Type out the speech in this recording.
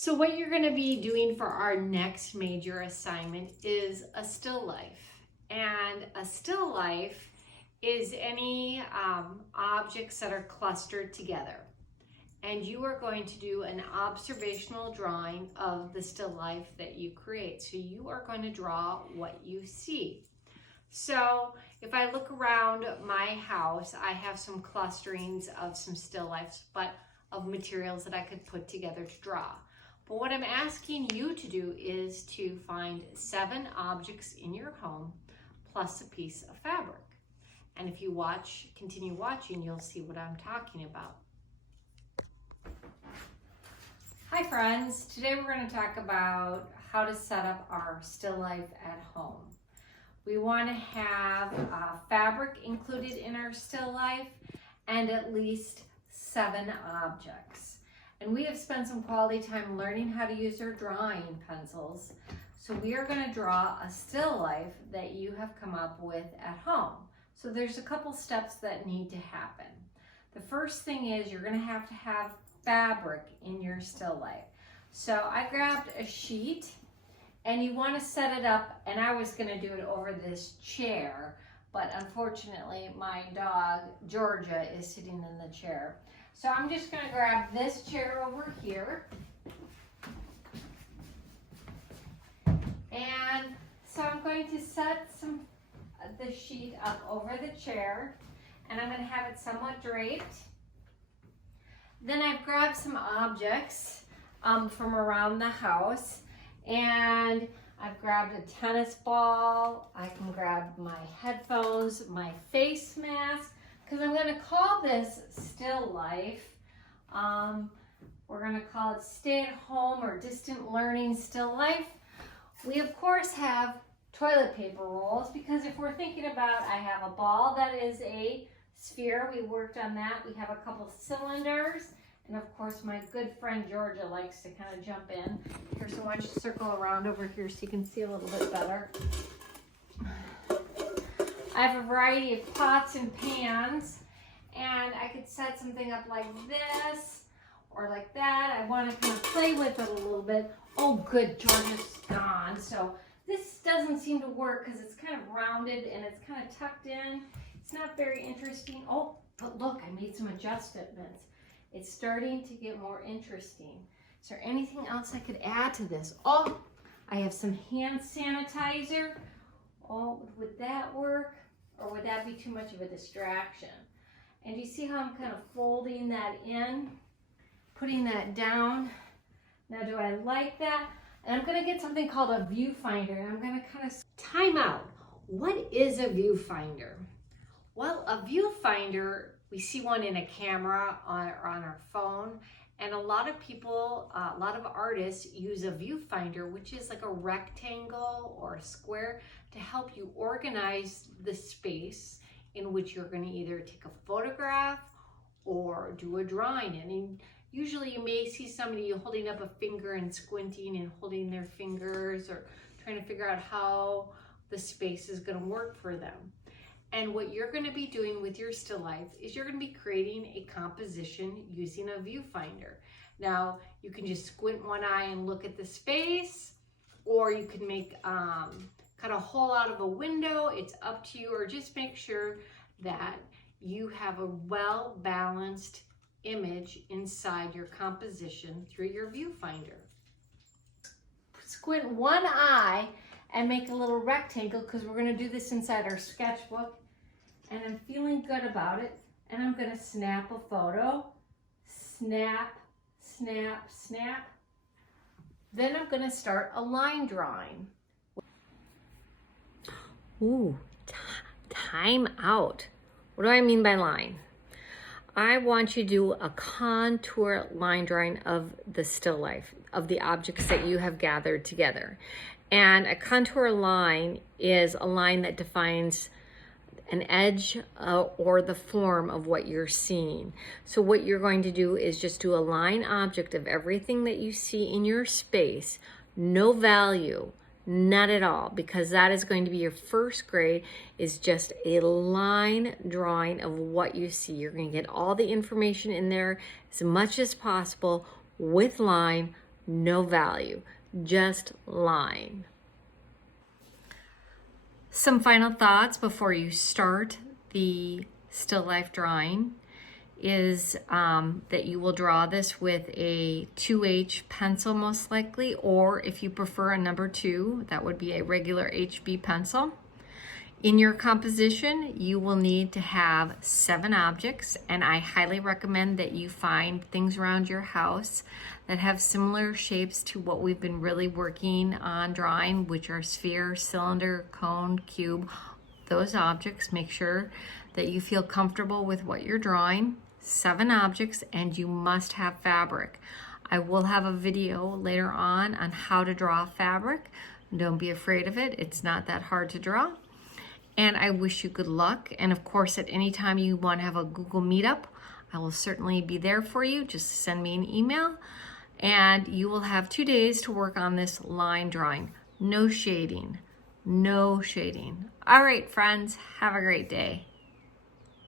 So what you're going to be doing for our next major assignment is a still life. And a still life is any objects that are clustered together. And you are going to do an observational drawing of the still life that you create. So you are going to draw what you see. So if I look around my house, I have some clusterings of some still lifes, but of materials that I could put together to draw. But what I'm asking you to do is to find 7 objects in your home plus a piece of fabric. And if you continue watching, you'll see what I'm talking about. Hi friends, today we're going to talk about how to set up our still life at home. We want to have fabric included in our still life and at least 7 objects. And we have spent some quality time learning how to use our drawing pencils. So we are going to draw a still life that you have come up with at home. So there's a couple steps that need to happen. The first thing is you're going to have fabric in your still life. So I grabbed a sheet and you want to set it up, and I was going to do it over this chair, but unfortunately my dog Georgia is sitting in the chair. So I'm just going to grab this chair over here. And so I'm going to set the sheet up over the chair, and I'm going to have it somewhat draped. Then I've grabbed some objects from around the house, and I've grabbed a tennis ball. I can grab my headphones, my face mask, because I'm going to call this still life. We're going to call it stay at home or distant learning still life. We of course have toilet paper rolls, because if we're thinking about, I have a ball that is a sphere. We worked on that. We have a couple cylinders. And of course, my good friend Georgia likes to kind of jump in. Here, so why don't you circle around over here so you can see a little bit better. I have a variety of pots and pans, and I could set something up like this or like that. I want to kind of play with it a little bit. Oh, good, Georgia's gone. So this doesn't seem to work because it's kind of rounded and it's kind of tucked in. It's not very interesting. Oh, but look, I made some adjustments. It's starting to get more interesting. Is there anything else I could add to this? Oh, I have some hand sanitizer. Oh, would that work? Or would that be too much of a distraction? And you see how I'm kind of folding that in, putting that down. Now, do I like that? And I'm going to get something called a viewfinder, and I'm going to kind of time out. What is a viewfinder? Well, a viewfinder, we see one in a camera or on our phone, and a lot of people, a lot of artists use a viewfinder, which is like a rectangle or a square, to help you organize the space in which you're going to either take a photograph or do a drawing in. And usually you may see somebody holding up a finger and squinting and holding their fingers, or trying to figure out how the space is going to work for them. And what you're going to be doing with your still life is you're going to be creating a composition using a viewfinder. Now, you can just squint one eye and look at the space, or you can make cut a hole out of a window. It's up to you, or just make sure that you have a well-balanced image inside your composition through your viewfinder. Squint one eye and make a little rectangle, because we're going to do this inside our sketchbook, and I'm feeling good about it, and I'm going to snap a photo. Snap, snap, snap. Then I'm going to start a line drawing. Ooh, time out. What do I mean by line? I want you to do a contour line drawing of the still life, of the objects that you have gathered together. And a contour line is a line that defines an edge or the form of what you're seeing. So what you're going to do is just do a line object of everything that you see in your space, no value, not at all, because that is going to be your first grade, is just a line drawing of what you see. You're going to get all the information in there as much as possible with line, no value, just line. Some final thoughts before you start the still life drawing is that you will draw this with a 2H pencil most likely, or if you prefer a number 2, that would be a regular HB pencil. In your composition, you will need to have 7 objects, and I highly recommend that you find things around your house that have similar shapes to what we've been really working on drawing, which are sphere, cylinder, cone, cube. Those objects, make sure that you feel comfortable with what you're drawing. 7 objects, and you must have fabric. I will have a video later on how to draw fabric. Don't be afraid of it. It's not that hard to draw. And I wish you good luck. And of course, at any time you want to have a Google Meetup, I will certainly be there for you. Just send me an email. And you will have 2 days to work on this line drawing. No shading. No shading. All right, friends, have a great day.